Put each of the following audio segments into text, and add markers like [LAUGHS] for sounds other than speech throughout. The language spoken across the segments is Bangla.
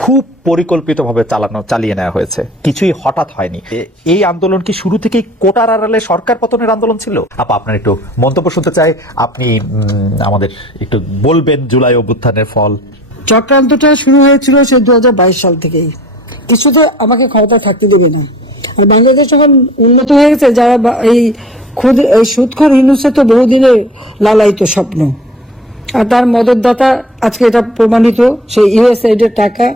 খুব পরিকল্পিতভাবে চালানো চালিয়ে নেওয়া হয়েছে কিছুই হঠাৎ হয়নি এই আন্দোলন কি শুরু থেকেই কোটার আড়ালে সরকার পতনের আন্দোলন ছিল আপা আপনার একটু মন্তব্য শুনতে চাই আপনি আমাদের একটু বলবেন জুলাই অভ্যুত্থানের ফল চক্রান্তটা শুরু হয়েছিল সে দু সাল থেকেই কিছুতে আমাকে ক্ষমতা থাকতে দেবে না আর বাংলাদেশ যখন উন্নত হয়ে গেছে যারা এই খুদ এই সুৎখর হিন্দুসে তো বহুদিনের লালায়িত স্বপ্ন আর তার মদতদাতা আজকে এটা প্রমাণিত সেই এর টাকা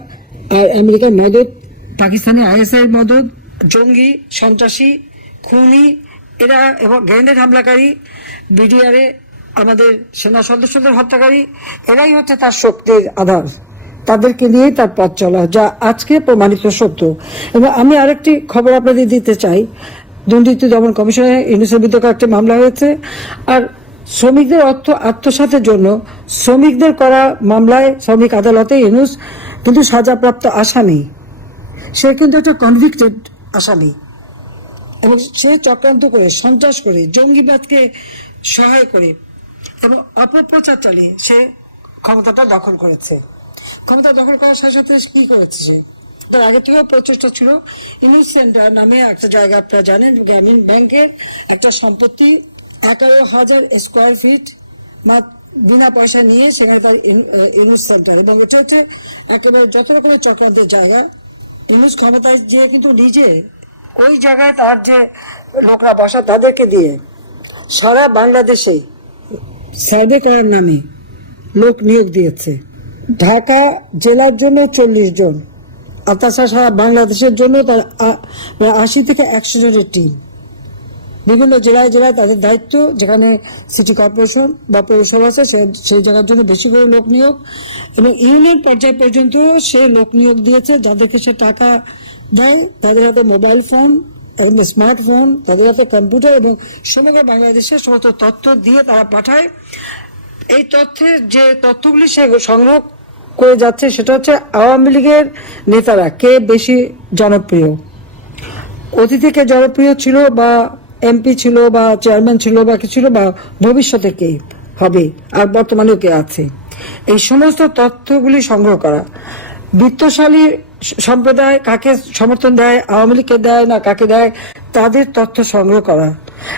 আর আমেরিকার মদত পাকিস্তানি আইএসআই মদত জঙ্গি সন্ত্রাসী খুনি এরা এবং গ্যান্ডেড হামলাকারী বিডিআরে আমাদের সেনা সদস্যদের হত্যাকারী এরাই হচ্ছে তার শক্তির আধার তাদেরকে নিয়েই তার পথ চলা যা আজকে প্রমাণিত সত্য এবং আমি আরেকটি খবর আপনাদের দিতে চাই দুর্নীতি দমন কমিশনে ইউনিসের বিরুদ্ধে কয়েকটি মামলা হয়েছে আর শ্রমিকদের অর্থ আত্মসাতের জন্য শ্রমিকদের করা মামলায় শ্রমিক আদালতে ইনুস কিন্তু সাজাপ্রাপ্ত আসামি সে কিন্তু একটা কনভিক্টেড আসামি এবং সে চক্রান্ত করে সন্ত্রাস করে জঙ্গিবাদকে সহায় করে এবং অপপ্রচার চালিয়ে সে ক্ষমতাটা দখল করেছে ক্ষমতা দখল করার সাথে সাথে কি করেছে সে তার আগে থেকেও প্রচেষ্টা ছিল ইনুস সেন্টার নামে একটা জায়গা আপনারা জানেন গ্রামীণ ব্যাংকের একটা সম্পত্তি এগারো হাজার স্কোয়ার ফিট বিনা পয়সা নিয়ে সেখানে তার ইউনুস সেন্টার এবং এটা হচ্ছে একেবারে যত রকমের চক্রান্তের জায়গা ইউনুস ক্ষমতায় যে কিন্তু নিজে ওই জায়গায় তার যে লোকরা বসা তাদেরকে দিয়ে সারা বাংলাদেশে সার্ভে করার নামে লোক নিয়োগ দিয়েছে ঢাকা জেলার জন্য চল্লিশ জন আর তাছাড়া সারা বাংলাদেশের জন্য তার আশি থেকে একশো জনের টিম বিভিন্ন জেলায় জেলায় তাদের দায়িত্ব যেখানে সিটি কর্পোরেশন বা পৌরসভা আছে সেই জায়গার জন্য বেশি করে লোক নিয়োগ এবং ইউনিয়ন পর্যায় পর্যন্ত সে লোক নিয়োগ দিয়েছে যাদেরকে সে টাকা দেয় তাদের হাতে মোবাইল ফোন এবং স্মার্টফোন তাদের হাতে কম্পিউটার এবং সমগ্র বাংলাদেশের সমস্ত তথ্য দিয়ে তারা পাঠায় এই তথ্যের যে তথ্যগুলি সে সংগ্রহ করে যাচ্ছে সেটা হচ্ছে আওয়ামী লীগের নেতারা কে বেশি জনপ্রিয় অতীতে কে জনপ্রিয় ছিল বা এমপি ছিল বা চেয়ারম্যান ছিল বা কিছু ছিল বা ভবিষ্যতে কে হবে আর বর্তমানেও কে আছে এই সমস্ত তথ্যগুলি সংগ্রহ করা বৃত্তশালী সম্প্রদায় কাকে সমর্থন দেয় আওয়ামী লীগকে দেয় না কাকে দেয় তাদের তথ্য সংগ্রহ করা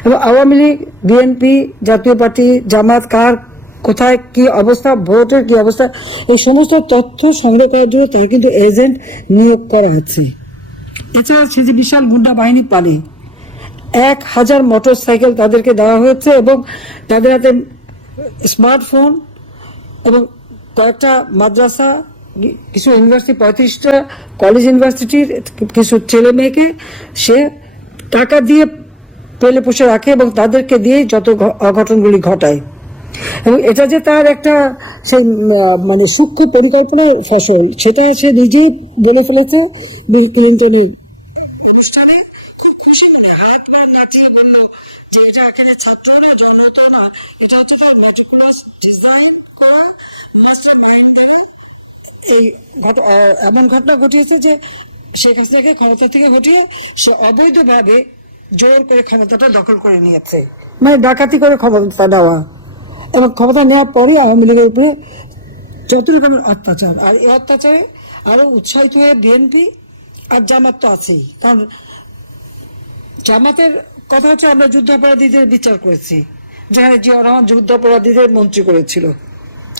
এবং আওয়ামী লীগ বিএনপি জাতীয় পার্টি জামাত কার কোথায় কি অবস্থা ভোটের কি অবস্থা এই সমস্ত তথ্য সংগ্রহ করার জন্য তার কিন্তু এজেন্ট নিয়োগ করা হচ্ছে এছাড়া সে যে বিশাল গুন্ডা বাহিনী পালে এক হাজার মোটর সাইকেল তাদেরকে দেওয়া হয়েছে এবং তাদের হাতে স্মার্টফোন এবং কয়েকটা মাদ্রাসা কিছু ইউনিভার্সিটি পঁয়ত্রিশটা কলেজ ইউনিভার্সিটির কিছু ছেলে মেয়েকে সে টাকা দিয়ে পেলে পুষে রাখে এবং তাদেরকে দিয়ে যত অঘটনগুলি ঘটায় এবং এটা যে তার একটা সেই মানে সূক্ষ্ম পরিকল্পনার ফসল সেটা সে নিজেই বলে ফেলেছে বিল ক্লিন্টনের অনুষ্ঠানে এই এমন ঘটনা ঘটিয়েছে যে শেখ হাসিনাকে ক্ষমতা থেকে ঘটিয়ে সে অবৈধভাবে জোর করে ক্ষমতাটা দখল করে নিয়েছে মানে ডাকাতি করে ক্ষমতা নেওয়া এবং ক্ষমতা নেওয়ার পরে আওয়ামী লীগের উপরে যত রকমের অত্যাচার আর এই অত্যাচারে আরো উৎসাহিত হয়ে বিএনপি আর জামাত তো আছেই কারণ জামাতের কথা হচ্ছে আমরা যুদ্ধাপরাধীদের বিচার করেছি যেখানে জিয়া রহমান যুদ্ধাপরাধীদের মন্ত্রী করেছিল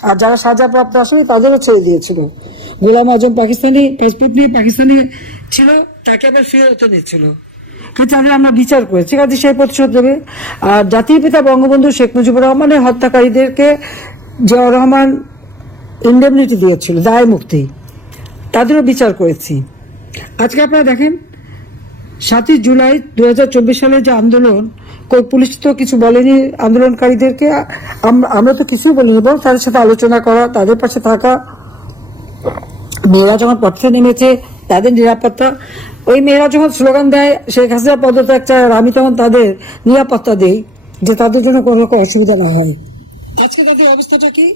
আর যারা সাজাপ্রাপ্ত আসলে তাদেরও ছেড়ে দিয়েছিল গোলাম আজম পাকিস্তানি পাসপোর্ট নিয়ে পাকিস্তানি ছিল তাকে আবার ফেরত দিচ্ছিল কিন্তু আমরা বিচার করেছি কাজে সেই প্রতিশোধ দেবে আর জাতির পিতা বঙ্গবন্ধু শেখ মুজিবুর রহমানের হত্যাকারীদেরকে জিয়া রহমান ইন্ডেমনিটি দিয়েছিল দায় মুক্তি তাদেরও বিচার করেছি আজকে আপনারা দেখেন সাতই জুলাই দু সালে যে আন্দোলন পুলিশ তো কিছু বলেনি আন্দোলনকারীদেরকে আমরা তো কিছুই বলিনি বরং তাদের সাথে আলোচনা করা তাদের পাশে থাকা মেয়েরা যখন পথে নেমেছে তাদের নিরাপত্তা ওই মেয়েরা যখন স্লোগান দেয় শেখ হাসিনা পদত্যাগ চায় আর আমি তখন তাদের নিরাপত্তা দেই যে তাদের জন্য কোনো রকম অসুবিধা না হয় আজকে তাদের অবস্থাটা কি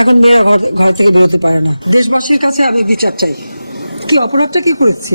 এখন মেয়েরা ঘর ঘর থেকে বেরোতে পারে না দেশবাসীর কাছে আমি বিচার চাই কি অপরাধটা কি করেছি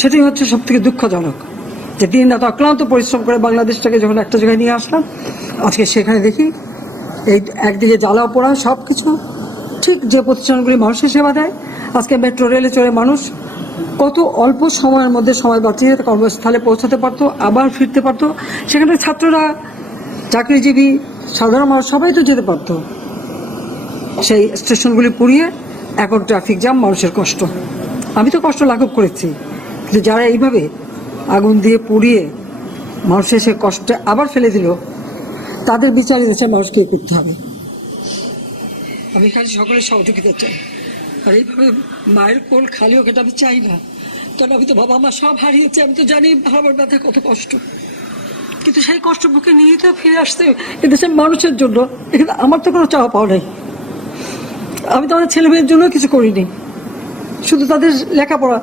সেটাই হচ্ছে সব থেকে দুঃখজনক যে দিন রাত অক্লান্ত পরিশ্রম করে বাংলাদেশটাকে যখন একটা জায়গায় নিয়ে আসলাম আজকে সেখানে দেখি এই একদিকে জ্বালা পোড়া সব কিছু ঠিক যে প্রতিষ্ঠানগুলি মানুষের সেবা দেয় আজকে মেট্রো রেলে চড়ে মানুষ কত অল্প সময়ের মধ্যে সময় বাঁচিয়ে কর্মস্থলে পৌঁছাতে পারতো আবার ফিরতে পারতো সেখানে ছাত্ররা চাকরিজীবী সাধারণ মানুষ সবাই তো যেতে পারতো সেই স্টেশনগুলি পুড়িয়ে এখন ট্রাফিক জ্যাম মানুষের কষ্ট আমি তো কষ্ট লাঘব করেছি কিন্তু যারা এইভাবে আগুন দিয়ে পুড়িয়ে মানুষের সে কষ্ট আবার ফেলে দিল তাদের বিচার দেশে মানুষকে করতে হবে আমি খালি সকলের সহযোগিতা চাই আর এইভাবে মায়ের কোল খালি হোক এটা আমি চাই না কারণ আমি তো বাবা আমার সব হারিয়েছি আমি তো জানি বাবার ব্যথা কত কষ্ট কিন্তু সেই কষ্ট বুকে নিয়ে তো ফিরে আসতে এদেশের মানুষের জন্য এখানে আমার তো কোনো চাওয়া পাওয়া নেই আমি তো আমাদের ছেলে মেয়ের জন্য কিছু করিনি শুধু তাদের লেখাপড়া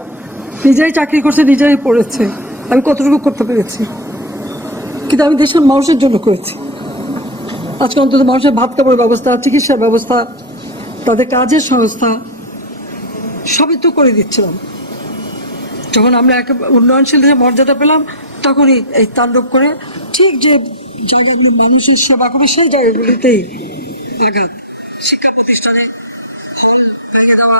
নিজেই চাকরি করছে নিজেই পড়েছে আমি কতটুকু করতে পেরেছি কিন্তু আমি দেশের মানুষের জন্য করেছি আজকে অন্তত মানুষের ভাত কাপড়ের ব্যবস্থা চিকিৎসার ব্যবস্থা তাদের কাজের সংস্থা সবই তো করে দিচ্ছিলাম যখন আমরা এক উন্নয়নশীল দেশের মর্যাদা পেলাম তখনই এই তাণ্ডব করে ঠিক যে জায়গাগুলো মানুষের সেবা করে সেই জায়গাগুলিতেই শিক্ষা প্রতিষ্ঠানে ভেঙে দেওয়া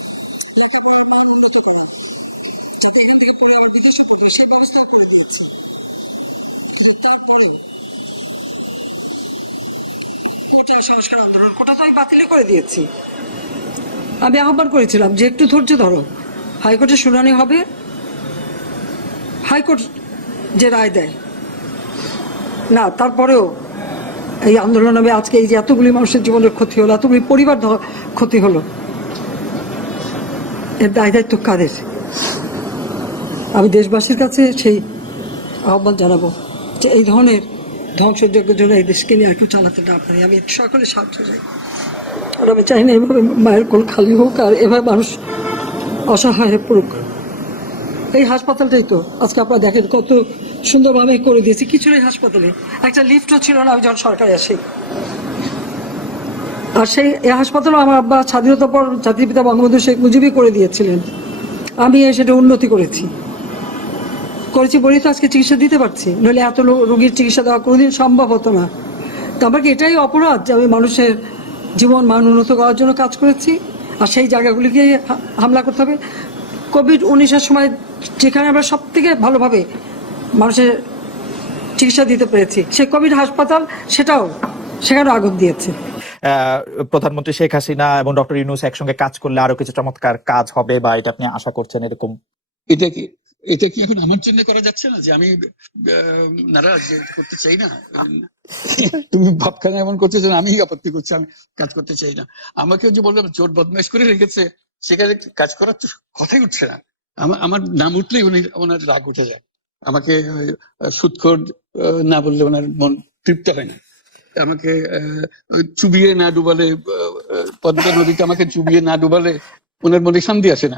বাতিল করে দিয়েছি আমি আহ্বান করেছিলাম যে একটু ধৈর্য ধরো হাইকোর্টে শুনানি হবে হাইকোর্ট যে রায় দেয় না তারপরেও এই আন্দোলন হবে আজকে এই যে এতগুলি মানুষের জীবনের ক্ষতি হলো এতগুলি পরিবার ক্ষতি হলো এর দায় দায়িত্ব কাদের আমি দেশবাসীর কাছে সেই আহ্বান জানাবো যে এই ধরনের ধ্বংসযোগ্যের জন্য এই দেশকে নিয়ে একটু চালাতে না পারি আমি সকলে সাহায্য চাই আর আমি চাই না এভাবে মায়ের কোল খালি হোক আর এভাবে মানুষ অসহায় পড়ুক এই হাসপাতালটাই তো আজকে আপনারা দেখেন কত সুন্দরভাবে করে দিয়েছি কিছু নেই হাসপাতালে একটা লিফটও ছিল না আমি যখন সরকারে আসি আর সেই এই হাসপাতালও আমার আব্বা স্বাধীনতা পর জাতির পিতা বঙ্গবন্ধু শেখ মুজিবই করে দিয়েছিলেন আমি সেটা উন্নতি করেছি করেছি বলেই তো আজকে চিকিৎসা দিতে পারছি নইলে এত রোগীর চিকিৎসা দেওয়া কোনোদিন সম্ভব হতো না তো আমার কি এটাই অপরাধ যে আমি মানুষের জীবন মান উন্নত করার জন্য কাজ করেছি আর সেই জায়গাগুলিকে হামলা করতে হবে কোভিড উনিশের সময় যেখানে আমরা সব থেকে ভালোভাবে মানুষের চিকিৎসা দিতে পেরেছি সেই কোভিড হাসপাতাল সেটাও সেখানেও আগুন দিয়েছে প্রধানমন্ত্রী শেখ হাসিনা এবং ডক্টর ইউনুস একসঙ্গে কাজ করলে আরো কিছু চমৎকার কাজ হবে বা এটা আপনি আশা করছেন এরকম এটা কি এটা কি এখন আমার জন্য করা যাচ্ছে না যে আমি নারাজ করতে চাই না তুমি ভাবখানা এমন করছো আমি আপত্তি করছি আমি কাজ করতে চাই না আমাকে যে বললাম জোর বদমাস করে রেখেছে সেখানে কাজ করার তো কথাই উঠছে না আমার আমার নাম উঠলেই উনি ওনার রাগ উঠে যায় আমাকে সুৎখর না বললে ওনার মন তৃপ্ত হয় না আমাকে চুবিয়ে না ডুবালে পদ্মা নদীতে আমাকে চুবিয়ে না ডুবালে ওনার মনে শান্তি আসে না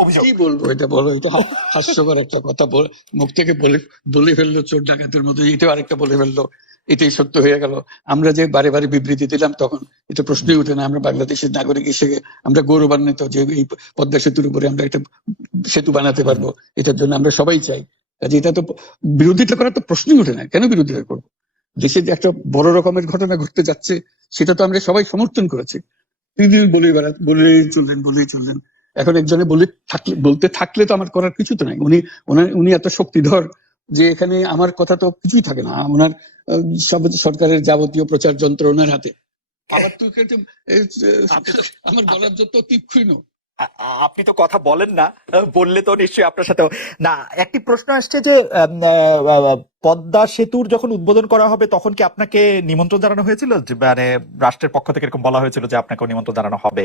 বাংলাদেশের নাগরিক হিসেবে আমরা গৌরবান্বিত যে এই পদ্মা সেতুর উপরে আমরা একটা সেতু বানাতে পারবো এটার জন্য আমরা সবাই চাই কাজে এটা তো বিরোধিতা করার তো প্রশ্নই উঠে না কেন বিরোধিতা করবো দেশে যে একটা বড় রকমের ঘটনা ঘটতে যাচ্ছে সেটা তো আমরা সবাই সমর্থন করেছি তিনি বলেই বেড়া বলেই চললেন বলেই চললেন এখন একজনে বলে থাকলে বলতে থাকলে তো আমার করার কিছু তো নাই উনি উনি এত শক্তিধর যে এখানে আমার কথা তো কিছুই থাকে না ওনার সরকারের যাবতীয় প্রচার যন্ত্র ওনার হাতে আবার আমার বলার [LAUGHS] যত তীক্ষ্ণ আপনি তো কথা বলেন না বললে তো নিশ্চয়ই আপনার সাথেও না একটি প্রশ্ন আসছে যে পদ্মা সেতুর যখন উদ্বোধন করা হবে তখন কি আপনাকে নিমন্ত্রণ জানানো হয়েছিল মানে রাষ্ট্রের পক্ষ থেকে এরকম বলা হয়েছিল যে আপনাকেও নিমন্ত্রণ জানানো হবে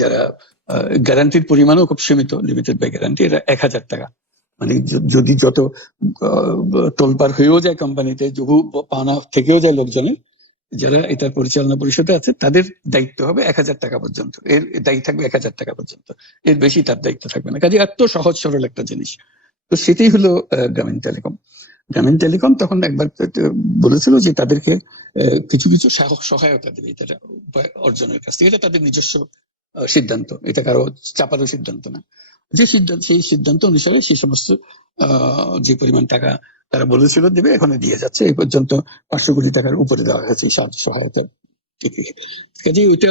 যারা গ্যারান্টির পরিমাণও খুব সীমিত লিমিটেড বাই গ্যারান্টি এটা এক হাজার টাকা মানে যদি যত তোলপার হয়েও যায় কোম্পানিতে যহু পাওনা থেকেও যায় লোকজনের যারা এটার পরিচালনা পরিষদে আছে তাদের দায়িত্ব হবে এক হাজার টাকা পর্যন্ত এর দায়ী থাকবে এক হাজার টাকা পর্যন্ত এর বেশি তার দায়িত্ব থাকবে না কাজে এত সহজ সরল একটা জিনিস তো সেটাই হলো গ্রামীণ টেলিকম গ্রামীণ টেলিকম তখন একবার বলেছিল যে তাদেরকে কিছু কিছু সহায়তা দেবে এটা অর্জনের কাছ থেকে এটা তাদের নিজস্ব সিদ্ধান্ত এটা কারো চাপানো সিদ্ধান্ত না যে সিদ্ধান্ত সেই সিদ্ধান্ত অনুসারে সেই সমস্ত যে পরিমাণ টাকা তারা বলেছিল দেবে এখানে দিয়ে যাচ্ছে এই পর্যন্ত পাঁচশো কোটি টাকার উপরে দেওয়া হয়েছে সাহায্য সহায়তা কাজে ওইটা